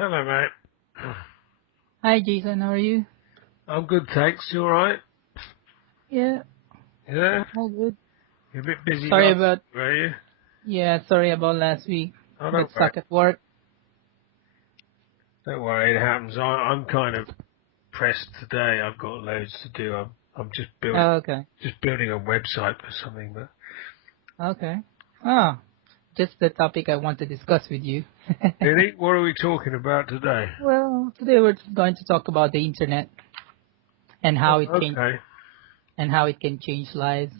Hello, mate. Hi, Jason. How are you? I'm good, thanks. You alright? Yeah, Yeah? all good. You're a bit busy Sorry last about week, were you? sorry about last week. Oh, Got don't worry. stuck at work. Don't worry, it happens. I'm kind of pressed today. I've got loads to do. I'm Oh, okay. just building a website for something, but Okay. Ah, just the topic I want to discuss with you. really? What are we talking about today? Well, today we're going to talk about the internet and Oh, how it can okay. change lives.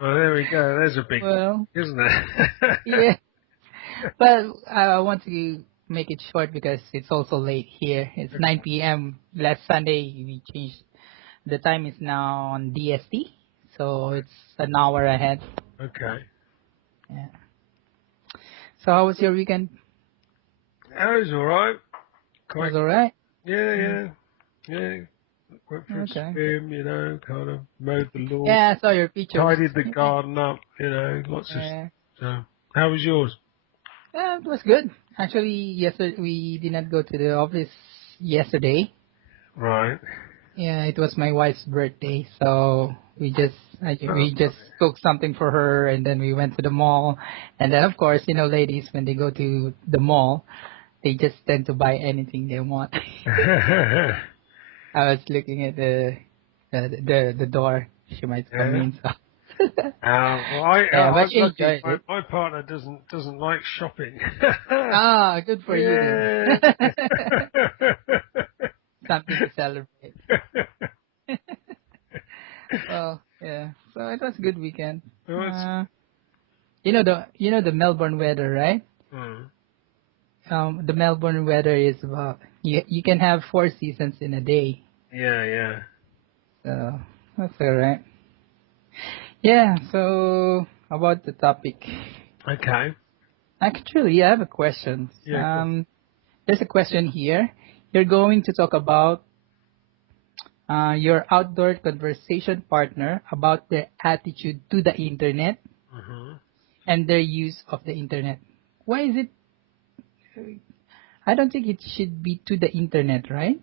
Well, there we go. There's a big, Well, isn't it? yeah. But I want to make it short because it's also late here. It's 9 p.m. Last Sunday we changed. The time is now on DST, so it's an hour ahead. Okay. Yeah. So how was your weekend? That was alright. Was Quite, alright? yeah. Went for a Okay. swim, kind of mowed the lawn. Yeah, I saw your pictures. Tidied the garden up, lots of. Yeah. So, how was yours? Yeah, it was good. Actually, yesterday we did not go to the office yesterday. Right. Yeah, it was my wife's birthday, so Oh, we just cooked something for her, and then we went to the mall, and then of course, ladies when they go to the mall, they just tend to buy anything they want. yeah. I was looking at the door. She might come in. So. Well, Yeah, but I'm she lucky. enjoyed it. My partner doesn't like shopping. Ah, good for you then. Yeah. Something to celebrate. Well, yeah. So it was a good weekend. Well, The Melbourne weather, right? mm, The Melbourne weather is about you can have 4 seasons in a day. yeah. So that's all right. Yeah. So about the topic. Okay. Actually, I have a question. Yeah. Cool. There's a question here. You're going to talk about your outdoor conversation partner about their attitude to the internet Mhm. and their use of the internet. Why is it? I don't think it should be to the internet, right?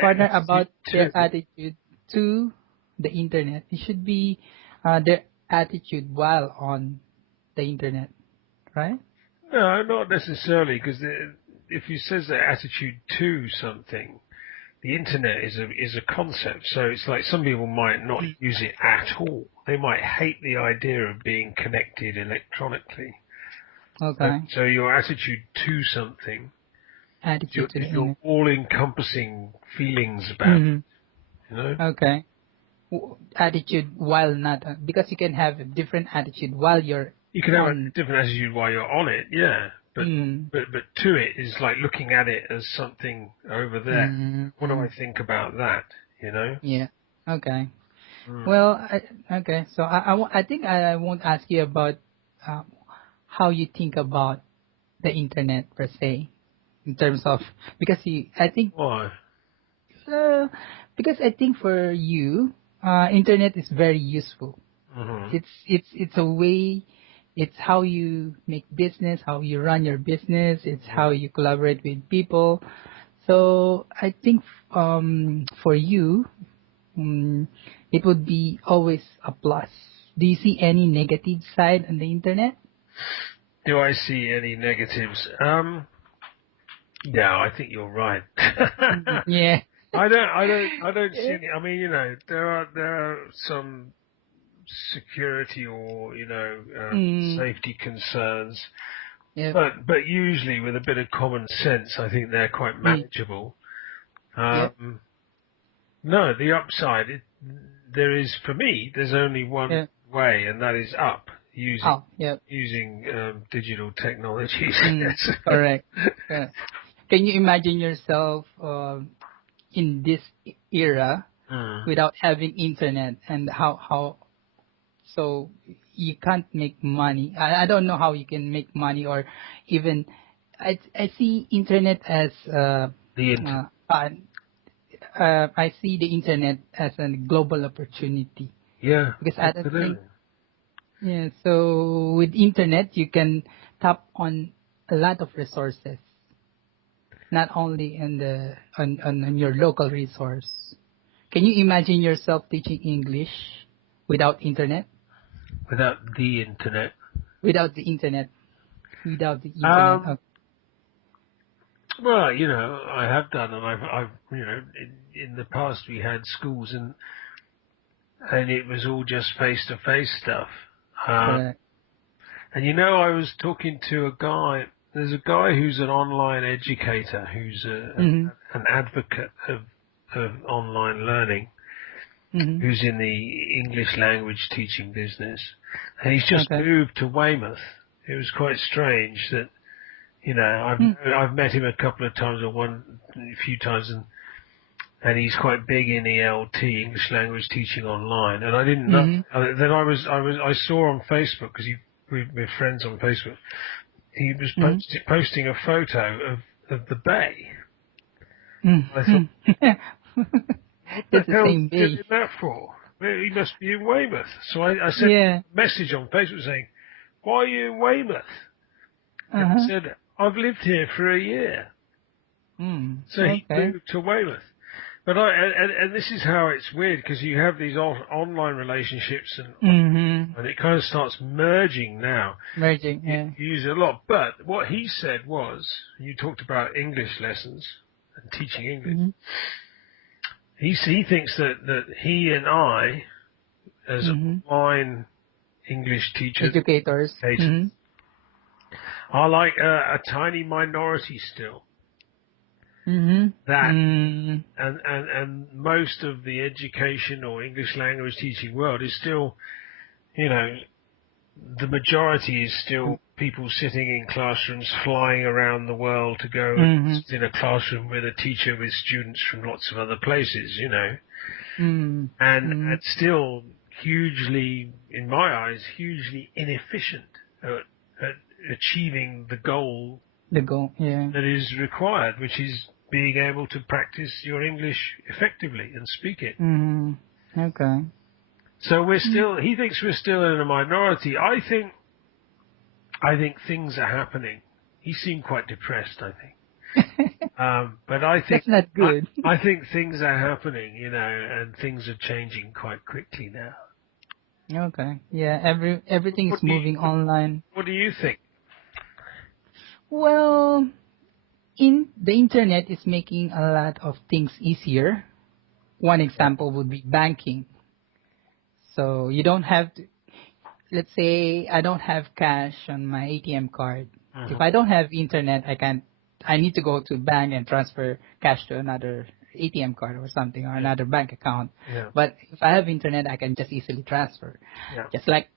Partner about their Two. attitude to the internet. It should be their attitude while on the internet, right? No, not necessarily, because if you says the attitude to something, the internet is a concept. So it's like some people might not use it at all. They might hate the idea of being connected electronically. Okay. So your attitude to something Attitude to the is your internet. all-encompassing feelings about Mm-hmm. it. You know, Okay. Attitude while not because you can have a different attitude while you're you can have a on. different attitude while you're on it, yeah. But Mm, but to it is like looking at it as something over there. What do I think about that? You know. yeah. Okay. Mm. Well, okay. So I think I won't ask you about um, how you think about the internet per se in terms of because Why? uh, I think for you internet is very useful. Hmm. It's a way. It's how you make business, how you run your business. It's Yeah. how you collaborate with people. So I think for you, um, it would be always a plus. Do you see any negative side on the internet? Do I see any negatives? Yeah, I think you're right. Yeah. I don't see any. I mean, there are some security or Mm, safety concerns, yep. but usually with a bit of common sense, I think they're quite Mm, manageable. yep. Um, no, the upside, there is for me. There's only one Yeah. way, and that is up using Oh, yep. digital technologies. Correct. Yeah. Can you imagine yourself in this era Mm. without having internet and how so you can't make money. I don't know how you can make money or even I see internet as The internet. uh, uh, I see the internet as a global opportunity Yeah, because I don't think absolutely. yeah. So with internet you can tap on. a lot of resources, not only in the on your local resource. Can you imagine yourself teaching English without internet? Without the internet. Without the internet. Without the internet. Um, well, I have done, and I've in the past we had schools, and it was all just face-to-face stuff. Correct. And I was talking to a guy. There's a guy who's an online educator, who's Mm-hmm. an advocate of online learning, Mm-hmm. who's in the English language teaching business, and he's just Okay. moved to Weymouth. It was quite strange that I've met him a couple of times, or a few times, and he's quite big in ELT, English language teaching online. And I didn't know. Mm-hmm. Then I saw on Facebook, because we're friends on Facebook. He was posting a photo of the bay. Mm-hmm. I thought, what It's the the hell same is he doing day. that for? Well, he must be in Weymouth. So I sent Yeah. a message on Facebook saying, "Why are you in Weymouth?" And he Uh-huh. said, "I've lived here for a year." So he Okay. moved to Weymouth. But and this is how it's weird, because you have these online relationships, Mm-hmm. and it kind of starts merging now. Merging. You Yeah. use it a lot. But what he said was, you talked about English lessons and teaching English. Mm-hmm. He thinks that he and I, as Mm-hmm. online English teachers, Educators. Mm-hmm. are like a tiny minority still. Mm-hmm. That Mm-hmm. and most of the education or English language teaching world is still, the majority is still people sitting in classrooms, flying around the world to go and Mm-hmm. sit in a classroom with a teacher with students from lots of other places, Mm-hmm. and still hugely, in my eyes, hugely inefficient at achieving the goal The goal. Yeah. that is required, which is being able to practice your English effectively and speak it. Mm-hmm. Okay. So he thinks we're still in a minority. I think things are happening. He seemed quite depressed, I think. But I think That's not good. I think things are happening, and things are changing quite quickly now. Okay. Yeah. Everything is moving online. What do you think? Well, the internet is making a lot of things easier. One example would be banking. So you don't have to, let's say I don't have cash on my ATM card. If I don't have internet, I need to go to bank and transfer cash to another ATM card or something, or another bank account. Yeah. But if I have internet, I can just easily transfer. Yeah. Just like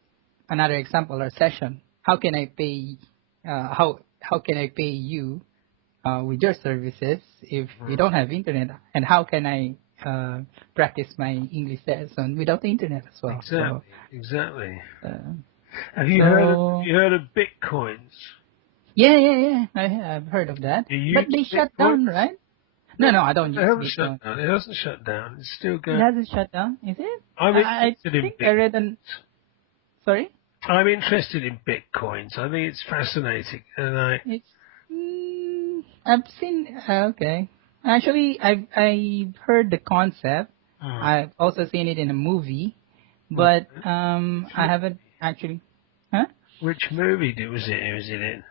another example or session. How can I pay, how can I pay you with your services if you don't have internet? And how can I practice my English lesson without the internet as well? Exactly. So, Have you heard of Bitcoins? yeah. I've heard of that. But they shut down, right? No, I don't use Bitcoin. It hasn't shut down. It's still going. It hasn't shut down, is it? I'm interested in think I read Sorry? I'm interested in Bitcoins. I think it's fascinating, and I've seen. Okay. Actually, I've heard the concept. I've also seen it in a movie, but I haven't actually. Huh? Which movie was it in?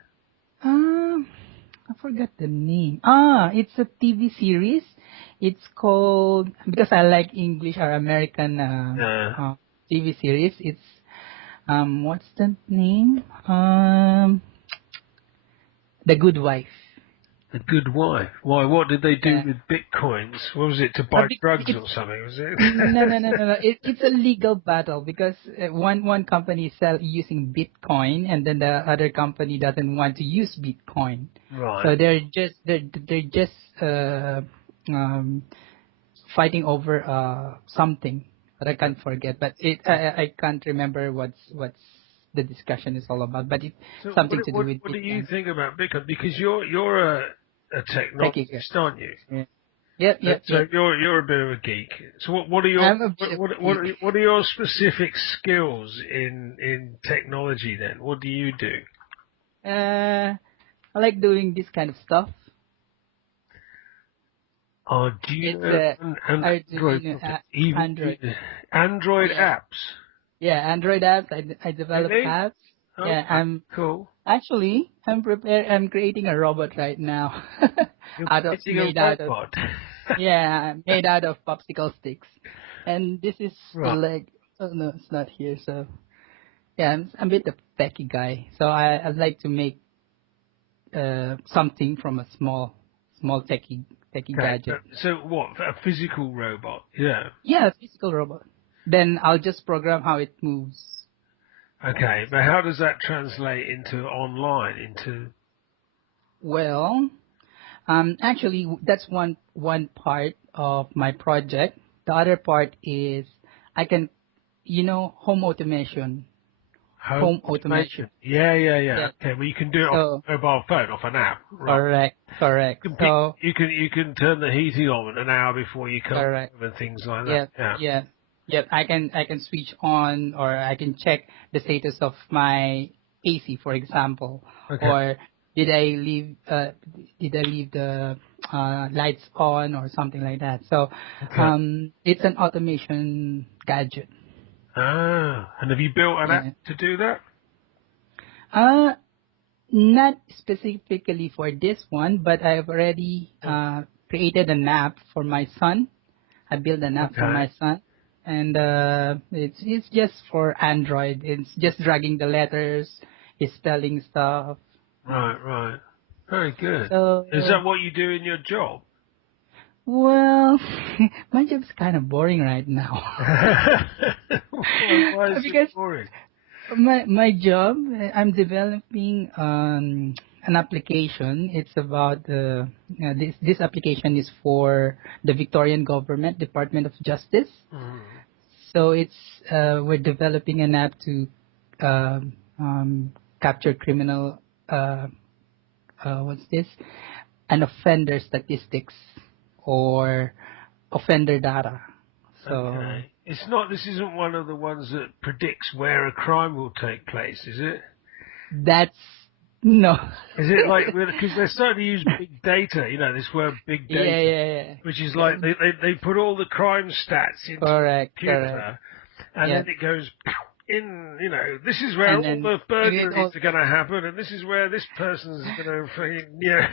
I forgot the name. It's a TV series. It's called, because I like English or American TV series. It's what's the name? The Good Wife. The Good Wife. Why? What did they do with Bitcoins? What was it, to buy drugs or something? Was it? No. It's a legal battle, because one company is using Bitcoin, and then the other company doesn't want to use Bitcoin. Right. So they're just fighting over something, but I can't forget. But I can't remember what's the discussion is all about. But it's something to do with. What do you think about Bitcoin? Because you're a technologist, aren't you? Yep. So you're a bit of a geek. So what are your specific skills in technology then? What do you do? I like doing this kind of stuff. Oh, do you It's know an Android Arduino even Android. Android Yeah, apps? yeah, Android apps. I develop Really? apps. Okay, Yeah, cool. I'm creating a robot right now, You're out of creating a made out of robot. yeah, made out of popsicle sticks. And this is the Right. leg. Oh no, it's not here. So yeah, I'm a bit of techie guy. So I'd like to make something from a small techie Okay. gadget. So what? A physical robot? Yeah. Yeah, a physical robot. Then I'll just program how it moves. Okay, but how does that translate into online? Into Well, actually, that's one part of my project. The other part is I can, home automation. home Home automation. automation? Yeah, yeah, yeah. Yeah. Okay, well you can do it off So a mobile phone, off an app. Right. correct. So You can turn the heating on an hour before you come correct. home and things like that. Yeah, Yeah. yeah, yeah. I can switch on, or I can check the status of my AC, for example, Okay. or did I leave the lights on or something like that. So Okay. it's an automation gadget. Ah, and have you built an app Yeah. to do that? Uh, Not specifically for this one, but I've already created an app for my son. I built an app for Okay. my son, and it's just for Android. It's just dragging the letters, it's spelling stuff. Right, right. Very good. Is So, that what you do in your job? well, my job's kind of boring right now. Why is it Because boring? my job, I'm developing an application. It's about this application is for the Victorian Government, Department of Justice. Mm. So we're developing an app to um, capture criminal what's this, an offender statistics or offender data. So Okay. This isn't one of the ones that predicts where a crime will take place, is it? that's no. Is it like, because they're starting to use big data, this word big Yeah, data, yeah, which is yeah. like they put all the crime stats into the Correct. computer, and Yeah, then it goes in, this is where and all then the it burglaries all are going to happen, and this is where this person's going to, yeah.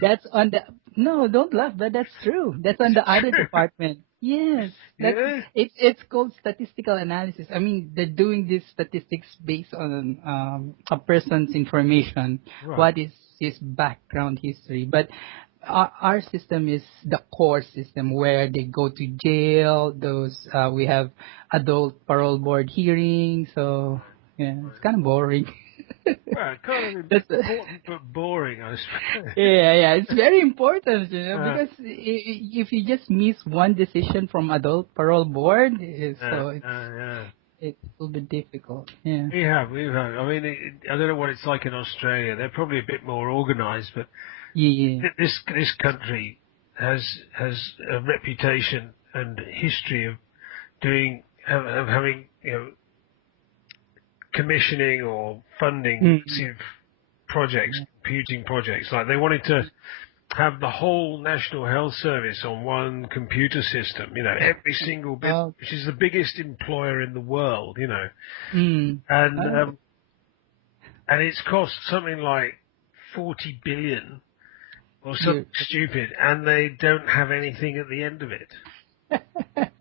that's on the no. Don't laugh, but that's true. That's Is on it the other true? department. Yes, that's Yeah? it's called statistical analysis. I mean, they're doing this statistics based on a person's information. Right. What is his background history? But our system is the core system where they go to jail. Those we have adult parole board hearings. So yeah, it's kind of boring. Well, kind of That's important but boring, I suppose. yeah. It's very important, Uh, because if you just miss one decision from adult parole board, so yeah. it will be difficult. Yeah. We have. I mean, I don't know what it's like in Australia. They're probably a bit more organised, but Yeah. this country has a reputation and history of of having commissioning or funding Mm. massive projects, computing projects. Like they wanted to have the whole National Health Service on one computer system. Every single bit, Oh. which is the biggest employer in the world. Mm. And Oh. and it's cost something like 40 billion or You. something stupid, and they don't have anything at the end of it.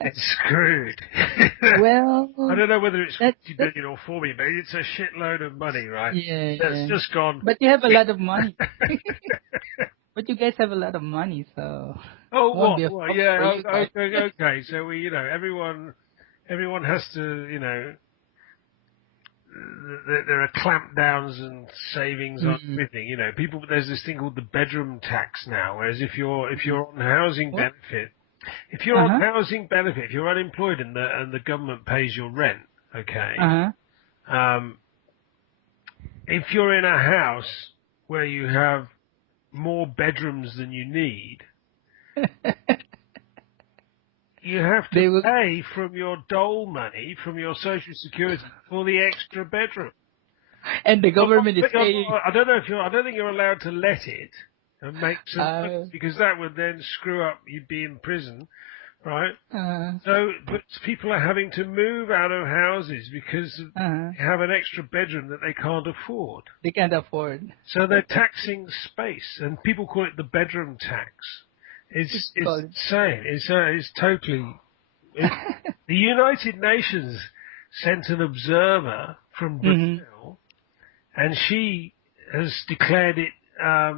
It's screwed. I Well, don't know whether it's that's 40 billion or 4 billion, but it's a shitload of money, right? That's yeah. just gone. But you have a lot of money. But you guys have a lot of money, so Oh, won't be a what? problem for Yeah, you guys. okay. So everyone has to, there are clampdowns and savings on Mm. everything. There's this thing called the bedroom tax now. Whereas if you're on housing What? benefit, Uh huh. if you're unemployed and the government pays your rent, okay. Uh Um, if you're in a house where you have more bedrooms than you need, huh. you have to They will. pay from your dole money, from your social security, for the extra bedroom. And the government is paying. I don't know if I don't think you're allowed to let it and make some money, because that would then screw up. You'd be in prison, right? So, but people are having to move out of houses because they have an extra bedroom that they can't afford. They can't afford. So they're taxing space, and people call it the bedroom tax. It's insane. It's totally. The United Nations sent an observer from Brazil, and she has declared it a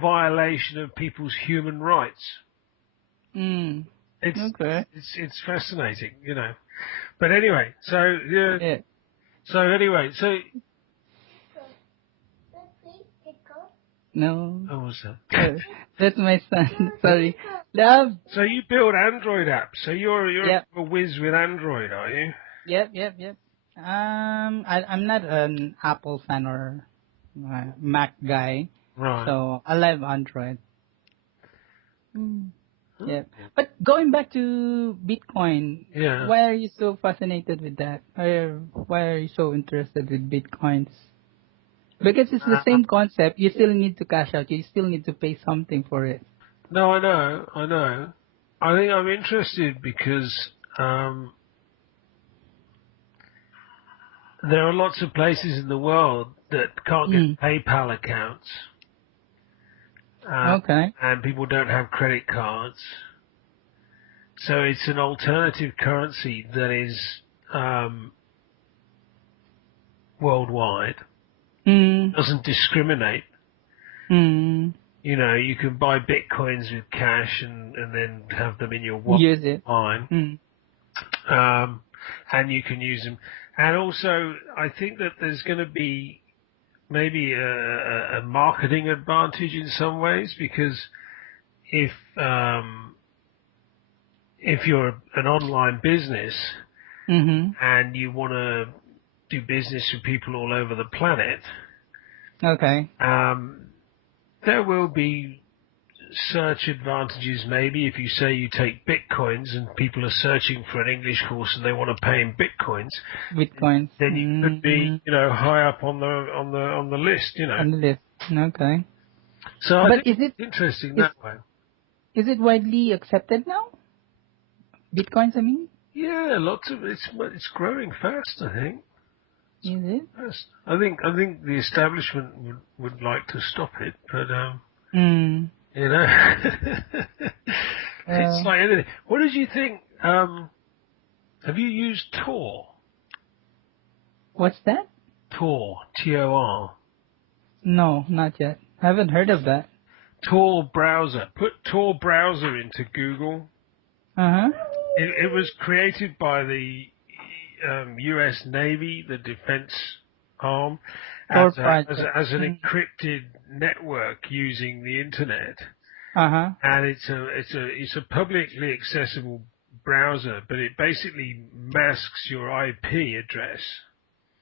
violation of people's human rights. It's fascinating, you know. But anyway, so No. Oh, what's that? That's my son. Sorry. Love. So you build Android apps. So you're a whiz with Android, are you? Yep. I'm not an Apple fan or Mac guy. Right. So I love Android. Yeah. But going back to Bitcoin, why are you so fascinated with that? Why are you so interested with Bitcoins? Because it's the same concept. You still need to cash out. You still need to pay something for it. No, I know. I think I'm interested because there are lots of places in the world that can't get PayPal accounts. And people don't have credit cards. So it's an alternative currency that is worldwide. Doesn't discriminate. You know, you can buy bitcoins with cash and then have them in your wallet. Use it. And you can use them. And also, I think that there's going to be maybe a marketing advantage in some ways, because if you're an online business and you want to do business with people all over the planet, there will be search advantages maybe if you say you take bitcoins and people are searching for an English course and they want to pay in bitcoins. Then you could be, you know, high up on the list, you know. On the list. Okay. So I think it's interesting that way. Is it widely accepted now? Bitcoins, I mean? Yeah, lots of it's growing fast, I think. Is it? I think the establishment would like to stop it, but you know, it's like anything. What did you think? Have you used Tor? What's that? Tor, Tor. No, not yet. I haven't heard of that. Tor browser. Put Tor browser into Google. It was created by the U.S. Navy, the defense arm, as an encrypted network using the internet. And it's a publicly accessible browser, but it basically masks your IP address.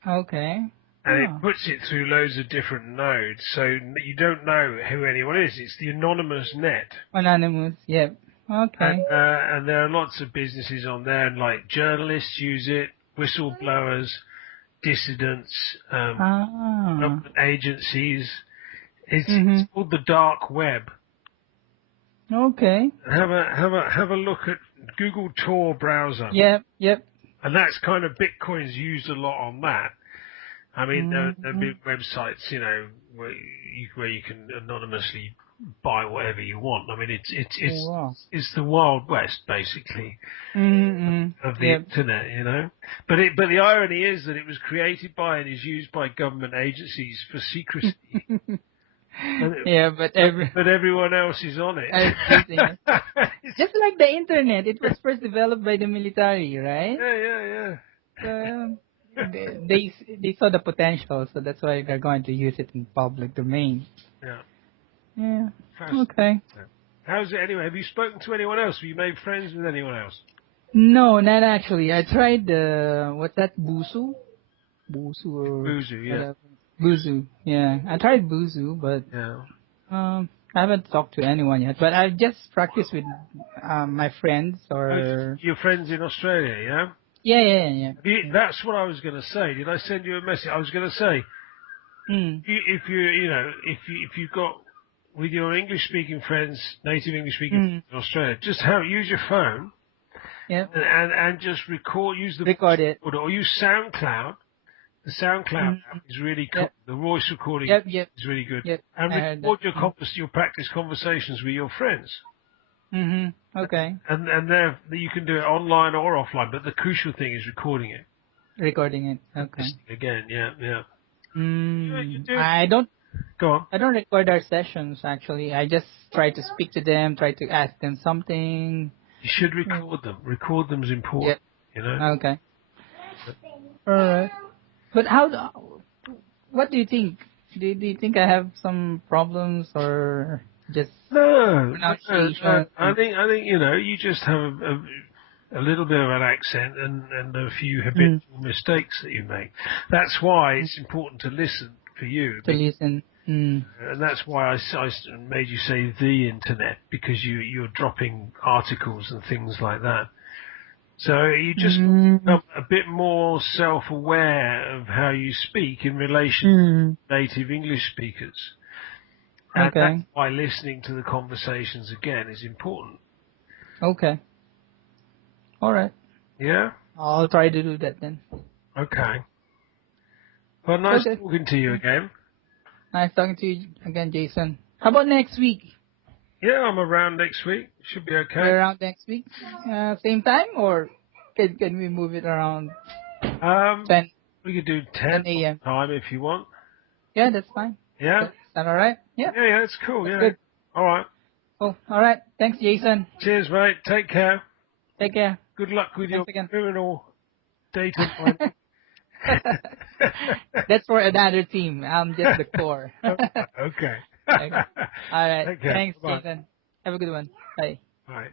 Okay. And it puts it through loads of different nodes, so you don't know who anyone is. It's the anonymous net. Anonymous, yep. Okay. And there are lots of businesses on there, and like journalists use it, whistleblowers, dissidents, government agencies. It's called the dark web. Okay. Have a look at Google Tor browser. Yep. And that's kind of Bitcoin's used a lot on that. I mean, there are big websites, you know, where you can anonymously buy whatever you want. I mean, it's the Wild West basically of the internet, you know. But the irony is that it was created by and is used by government agencies for secrecy. But everyone else is on it. Just like the internet, it was first developed by the military, right? Yeah. So they saw the potential, so that's why they're going to use it in public domain. Yeah. Okay. How's it anyway? Have you spoken to anyone else? Have you made friends with anyone else? No, not actually. I tried what's that? Buzu, yeah. Buzu, yeah. I tried Buzu, but I haven't talked to anyone yet. But I just practice with my friends or your friends in Australia, yeah. Yeah. That's what I was going to say. Did I send you a message? I was going to say, if you've got with your English-speaking friends, native English-speaking friends in Australia, just use your phone. Yep. And just use the Record it. or use SoundCloud. The SoundCloud app is really cool. Yep. The voice recording is really good. Yep. And record your practice conversations with your friends. Okay. And there you can do it online or offline, but the crucial thing is recording it. Recording it. Okay. Again, yeah. I don't. Go on. I don't record our sessions actually. I just try to speak to them, try to ask them something. You should record them. Record them is important. Yeah. You know. Okay. All right. But what do you think? Do you think I have some problems or just pronunciation? I think you just have a little bit of an accent and a few habitual mistakes that you make. That's why it's important to listen for you. To listen. And that's why I made you say the internet, because you're dropping articles and things like that. So you just become a bit more self-aware of how you speak in relation to native English speakers. And that's why listening to the conversations again is important. Okay. All right. Yeah? I'll try to do that then. Okay. Well, nice talking to you again. Nice talking to you again, Jason. How about next week? Yeah, I'm around next week. Should be okay. You're around next week? Same time, or can we move it around 10? We could do 10 a.m. time if you want. Yeah, that's fine. Yeah? Is that all right? Yeah. Yeah, that's cool. That's yeah. good. All right. Oh, all right. Thanks, Jason. Cheers, mate. Take care. Take care. Good luck with your criminal data. That's for another team. I'm just the core. Okay. All right. Take care. Thanks, Bye. Jason. Have a good one. Bye. Bye.